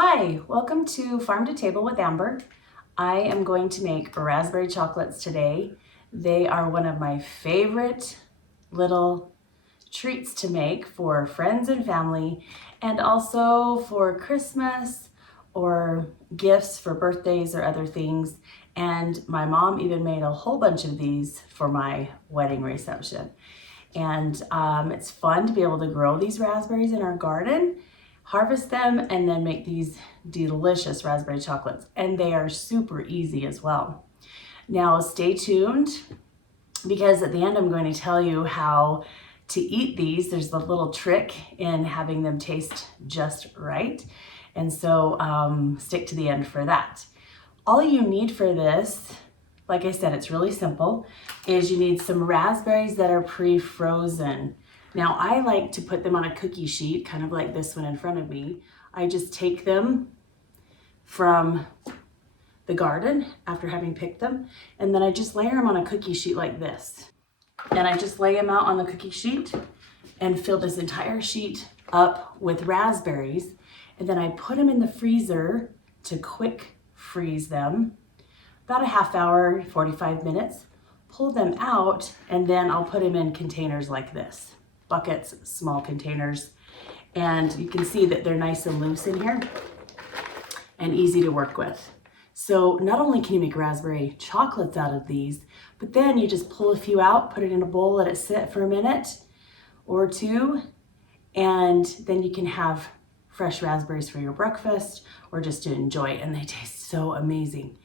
Hi, welcome to Farm to Table with Amber. I am going to make raspberry chocolates today. They are one of my favorite little treats to make for friends and family, and also for Christmas or gifts for birthdays or other things. And my mom even made a whole bunch of these for my wedding reception. And it's fun to be able to grow these raspberries in our garden, harvest them, and then make these delicious raspberry chocolates. And they are super easy as well. Now stay tuned, because at the end I'm going to tell you how to eat these. There's the little trick in having them taste just right. And so stick to the end for that. All you need for this, like I said, it's really simple, is you need some raspberries that are pre-frozen. Now I like to put them on a cookie sheet, kind of like this one in front of me. I just take them from the garden after having picked them, and then I just layer them on a cookie sheet like this. And I just lay them out on the cookie sheet and fill this entire sheet up with raspberries. And then I put them in the freezer to quick freeze them, about a half hour, 45 minutes, pull them out, and then I'll put them in containers like this, buckets, small containers. And you can see that they're nice and loose in here and easy to work with. So not only can you make raspberry chocolates out of these, but then you just pull a few out, put it in a bowl, let it sit for a minute or two, and then you can have fresh raspberries for your breakfast or just to enjoy, and they taste so amazing.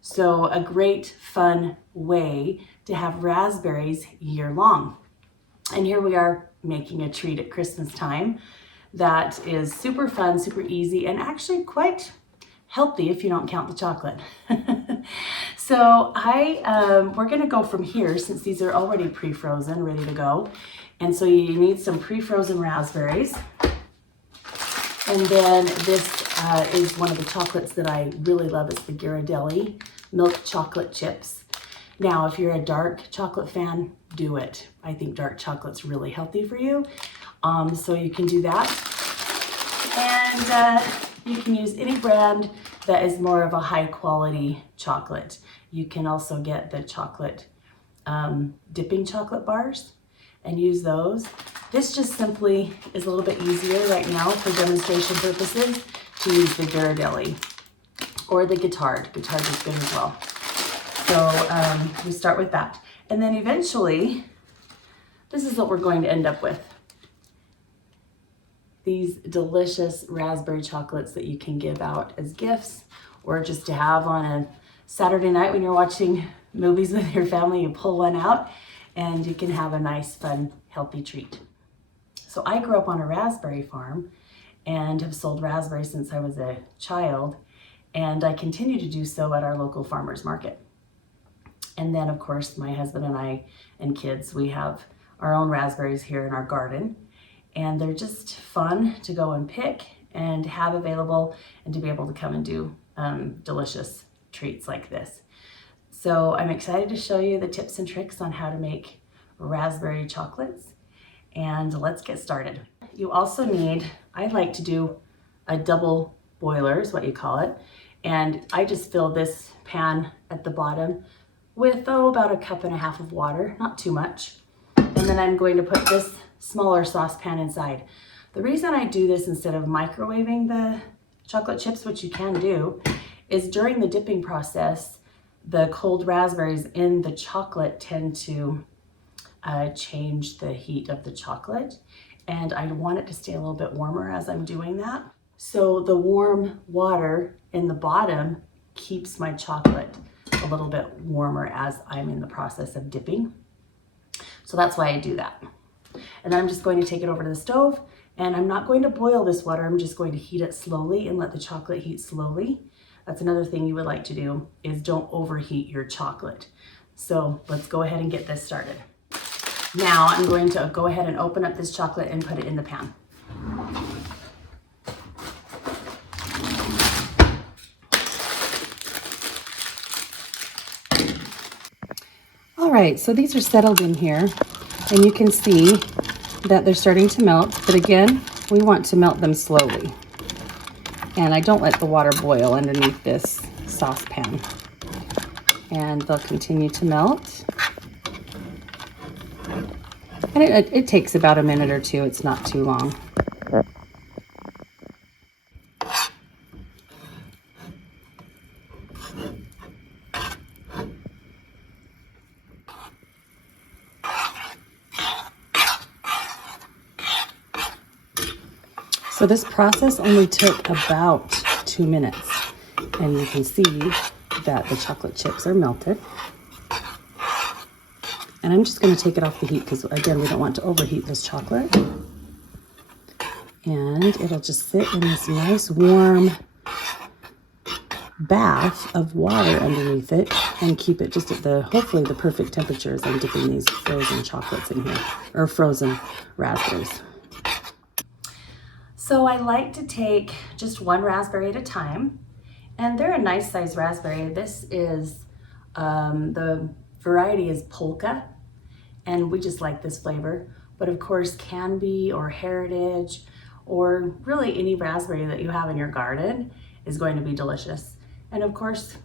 So a great fun way to have raspberries year long. And here we are making a treat at Christmas time that is super fun, super easy, and actually quite healthy if you don't count the chocolate. So we're gonna go from here, since these are already pre-frozen, ready to go. And so you need some pre-frozen raspberries. And then this is one of the chocolates that I really love. It's the Ghiradelli milk chocolate chips. Now, if you're a dark chocolate fan, do it. I think dark chocolate's really healthy for you. So you can do that. And you can use any brand that is more of a high quality chocolate. You can also get the chocolate dipping chocolate bars and use those. This just simply is a little bit easier right now for demonstration purposes to use the Ghiradelli or the Guittard. Guittard is good as well. So we start with that. And then eventually, this is what we're going to end up with. These delicious raspberry chocolates that you can give out as gifts or just to have on a Saturday night when you're watching movies with your family. You pull one out and you can have a nice, fun, healthy treat. So I grew up on a raspberry farm and have sold raspberries since I was a child, and I continue to do so at our local farmers market. And then of course my husband and I and kids, we have our own raspberries here in our garden, and they're just fun to go and pick and have available, and to be able to come and do delicious treats like this. So I'm excited to show you the tips and tricks on how to make raspberry chocolates, and let's get started. You also need, I like to do a double boiler is what you call it, and I just fill this pan at the bottom with about 1.5 cups of water, not too much. And then I'm going to put this smaller saucepan inside. The reason I do this instead of microwaving the chocolate chips, which you can do, is during the dipping process, the cold raspberries in the chocolate tend to change the heat of the chocolate. And I want it to stay a little bit warmer as I'm doing that. So the warm water in the bottom keeps my chocolate a little bit warmer as I'm in the process of dipping. So that's why I do that. And then I'm just going to take it over to the stove, and I'm not going to boil this water. I'm just going to heat it slowly and let the chocolate heat slowly. That's another thing you would like to do, is don't overheat your chocolate. So let's go ahead and get this started. Now I'm going to go ahead and open up this chocolate and put it in the pan. All right, so these are settled in here, and you can see that they're starting to melt, but again, we want to melt them slowly. And I don't let the water boil underneath this saucepan. And they'll continue to melt. And it takes about a minute or two. It's not too long. So this process only took about 2 minutes. And you can see that the chocolate chips are melted. And I'm just going to take it off the heat because, again, we don't want to overheat this chocolate. And it'll just sit in this nice warm bath of water underneath it and keep it just at hopefully the perfect temperature as I'm dipping these frozen chocolates in here, or frozen raspberries. So I like to take just one raspberry at a time, and they're a nice size raspberry. This is, the variety is polka, and we just like this flavor. But of course, Canby or Heritage, or really any raspberry that you have in your garden is going to be delicious. And of course,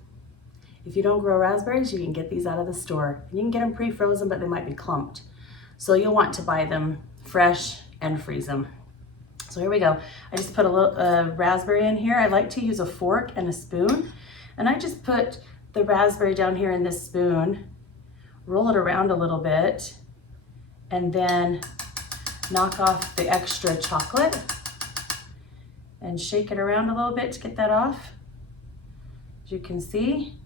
if you don't grow raspberries, you can get these out of the store. You can get them pre-frozen, but they might be clumped. So you'll want to buy them fresh and freeze them. So here we go. I just put a little raspberry in here. I like to use a fork and a spoon. And I just put the raspberry down here in this spoon, roll it around a little bit, and then knock off the extra chocolate and shake it around a little bit to get that off. As you can see,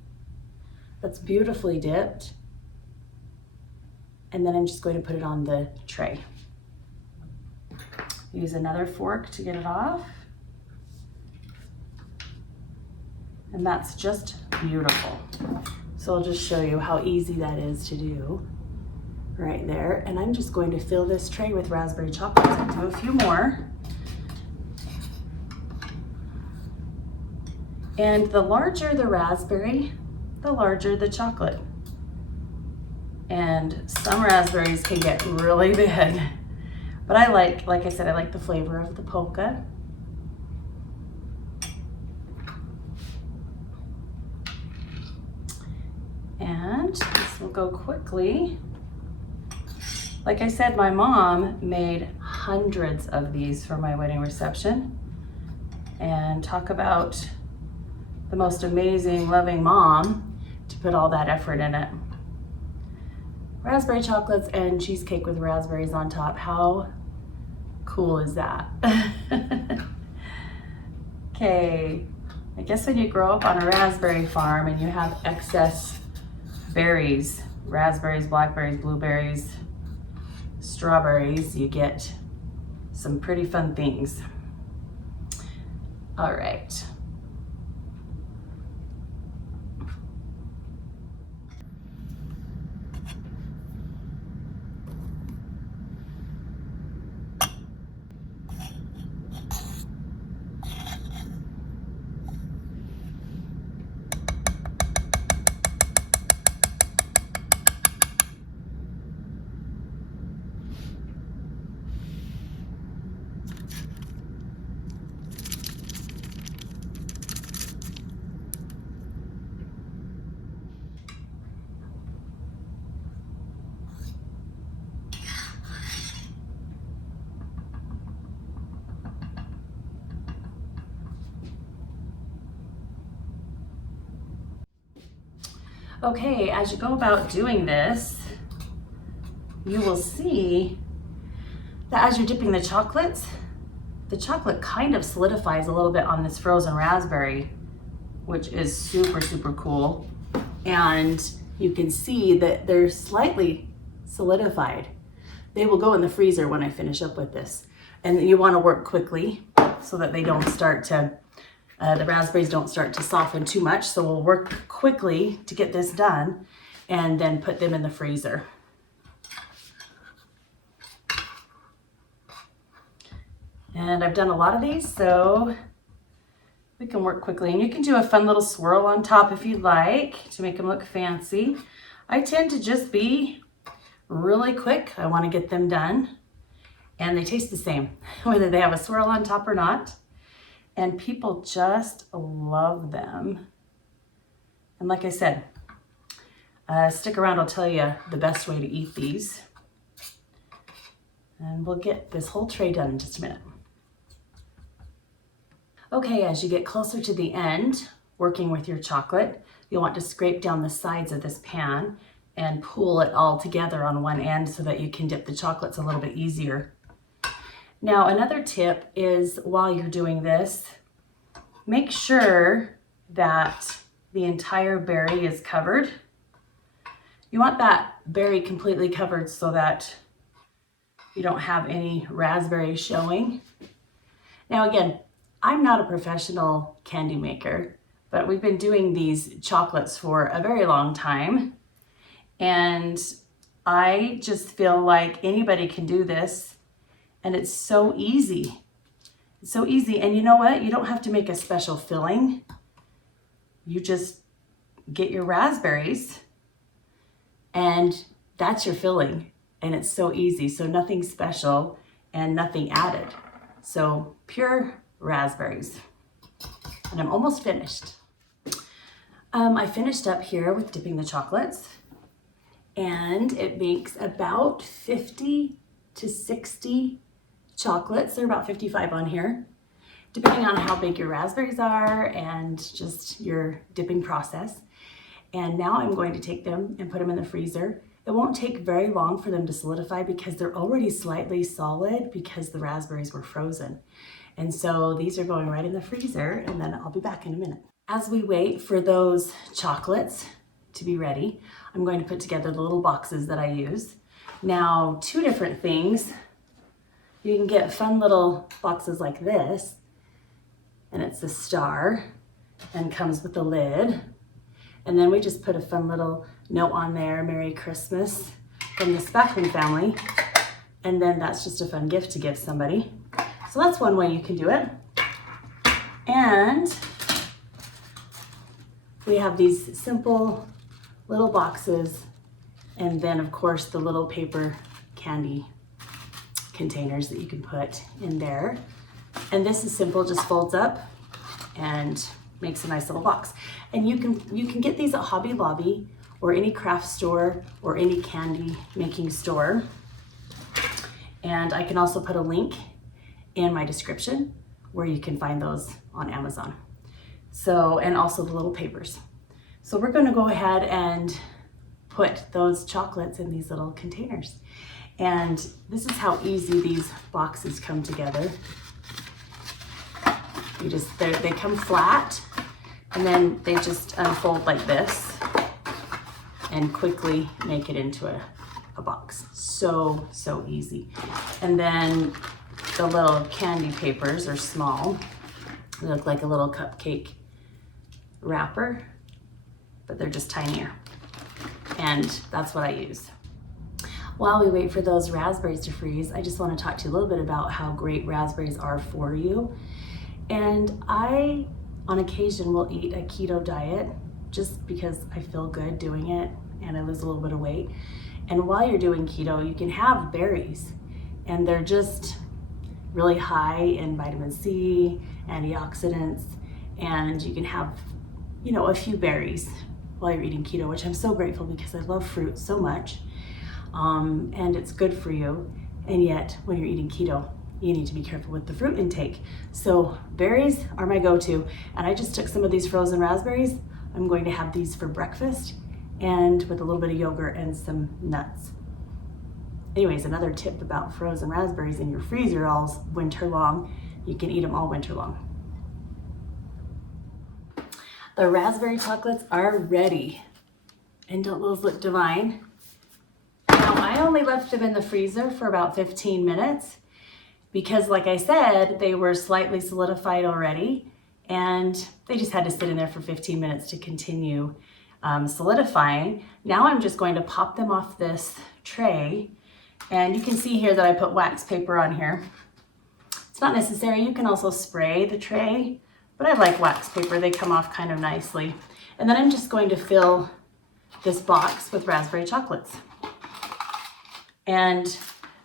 that's beautifully dipped. And then I'm just going to put it on the tray. Use another fork to get it off. And that's just beautiful. So I'll just show you how easy that is to do right there. And I'm just going to fill this tray with raspberry chocolates and do a few more. And the larger the raspberry, the larger the chocolate. And some raspberries can get really big. But I like I said, I like the flavor of the polka. And this will go quickly. Like I said, my mom made hundreds of these for my wedding reception. And talk about the most amazing, loving mom to put all that effort in it. Raspberry chocolates and cheesecake with raspberries on top. How cool is that? Okay, I guess when you grow up on a raspberry farm and you have excess berries, raspberries, blackberries, blueberries, strawberries, you get some pretty fun things. All right. Okay, as you go about doing this, you will see that as you're dipping the chocolate kind of solidifies a little bit on this frozen raspberry, which is super, super cool. And you can see that they're slightly solidified. They will go in the freezer when I finish up with this. And you want to work quickly so that they don't start to the raspberries don't start to soften too much, so we'll work quickly to get this done and then put them in the freezer. And I've done a lot of these, so we can work quickly. And you can do a fun little swirl on top if you'd like to make them look fancy. I tend to just be really quick. I want to get them done. And they taste the same, whether they have a swirl on top or not. and people just love them. And like I said, stick around, I'll tell you the best way to eat these. And we'll get this whole tray done in just a minute. Okay, as you get closer to the end, working with your chocolate, you'll want to scrape down the sides of this pan and pull it all together on one end so that you can dip the chocolates a little bit easier. Now, another tip is while you're doing this, make sure that the entire berry is covered. You want that berry completely covered so that you don't have any raspberries showing. Now again, I'm not a professional candy maker, but we've been doing these chocolates for a very long time. And I just feel like anybody can do this, and it's so easy. It's so easy, and you know what? You don't have to make a special filling. You just get your raspberries, and that's your filling. And it's so easy, so nothing special and nothing added. So pure raspberries. And I'm almost finished. I finished up here with dipping the chocolates, and it makes about 50 to 60 chocolates. There are about 55 on here, depending on how big your raspberries are and just your dipping process. And now I'm going to take them and put them in the freezer. It won't take very long for them to solidify because they're already slightly solid because the raspberries were frozen. And so these are going right in the freezer, and then I'll be back in a minute. As we wait for those chocolates to be ready, I'm going to put together the little boxes that I use. Now, two different things. You can get fun little boxes like this, and it's a star and comes with a lid. And then we just put a fun little note on there, Merry Christmas, from the Spackman family. And then that's just a fun gift to give somebody. So that's one way you can do it. And we have these simple little boxes, and then of course the little paper candy containers that you can put in there. And this is simple, just folds up and makes a nice little box. And you can get these at Hobby Lobby or any craft store or any candy making store. And I can also put a link in my description where you can find those on Amazon. So, and also the little papers. So we're going to go ahead and put those chocolates in these little containers. And this is how easy these boxes come together. They come flat, and then they just unfold like this and quickly make it into a box. So easy. And then the little candy papers are small. They look like a little cupcake wrapper, but they're just tinier. And that's what I use. While we wait for those raspberries to freeze, I just want to talk to you a little bit about how great raspberries are for you. And I, on occasion, will eat a keto diet just because I feel good doing it and I lose a little bit of weight. And while you're doing keto, you can have berries, and they're just really high in vitamin C, antioxidants, and you can have, a few berries while you're eating keto, which I'm so grateful because I love fruit so much. And it's good for you. And yet when you're eating keto, you need to be careful with the fruit intake. So berries are my go-to. And I just took some of these frozen raspberries. I'm going to have these for breakfast and with a little bit of yogurt and some nuts. Anyways, another tip about frozen raspberries in your freezer all winter long, you can eat them all winter long. The raspberry chocolates are ready. And don't those look divine? Now, I only left them in the freezer for about 15 minutes because, like I said, they were slightly solidified already, and they just had to sit in there for 15 minutes to continue solidifying. Now I'm just going to pop them off this tray, and you can see here that I put wax paper on here. It's not necessary. You can also spray the tray, but I like wax paper. They come off kind of nicely. And then I'm just going to fill this box with raspberry chocolates. And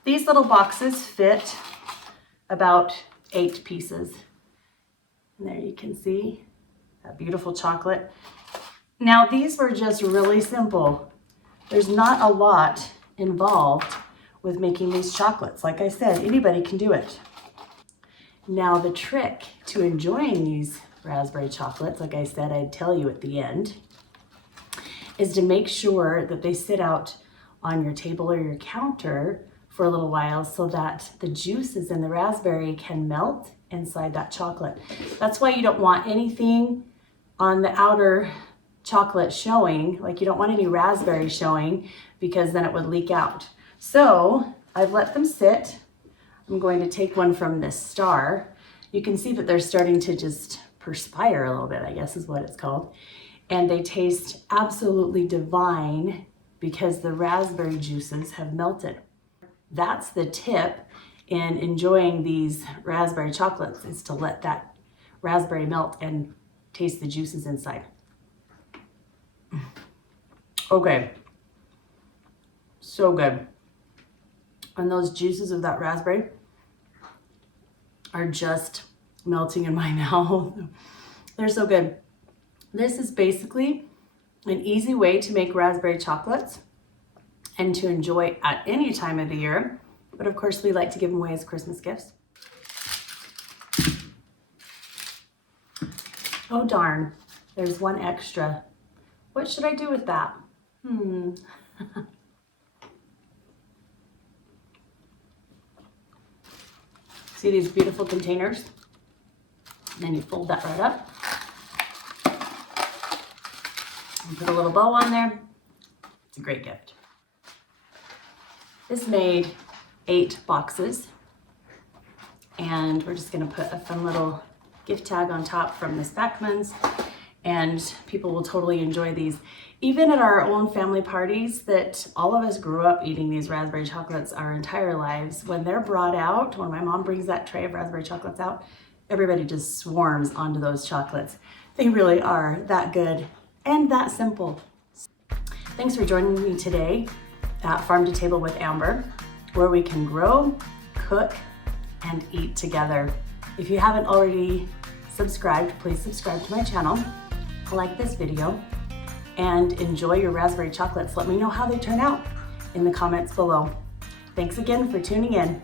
these little boxes fit about 8 pieces. And there you can see that beautiful chocolate. Now these were just really simple. There's not a lot involved with making these chocolates. Like I said, anybody can do it. Now the trick to enjoying these raspberry chocolates, like I said, I'd tell you at the end, is to make sure that they sit out on your table or your counter for a little while so that the juices in the raspberry can melt inside that chocolate. That's why you don't want anything on the outer chocolate showing, like you don't want any raspberry showing, because then it would leak out. So I've let them sit. I'm going to take one from this star. You can see that they're starting to just perspire a little bit, I guess is what it's called. And they taste absolutely divine because the raspberry juices have melted. That's the tip in enjoying these raspberry chocolates, is to let that raspberry melt and taste the juices inside. Okay, so good. And those juices of that raspberry are just melting in my mouth. They're so good. This is basically an easy way to make raspberry chocolates and to enjoy at any time of the year. But of course, we like to give them away as Christmas gifts. Oh darn, there's one extra. What should I do with that? See these beautiful containers? And then you fold that right up. And put a little bow on there. It's a great gift. This made 8 boxes. And we're just gonna put a fun little gift tag on top from Miss Backman's. And people will totally enjoy these. Even at our own family parties, that all of us grew up eating these raspberry chocolates our entire lives, when they're brought out, when my mom brings that tray of raspberry chocolates out, everybody just swarms onto those chocolates. They really are that good and that simple. Thanks for joining me today at Farm to Table with Amber, where we can grow, cook, and eat together. If you haven't already subscribed, please subscribe to my channel. Like this video and enjoy your raspberry chocolates. Let me know how they turn out in the comments below. Thanks again for tuning in.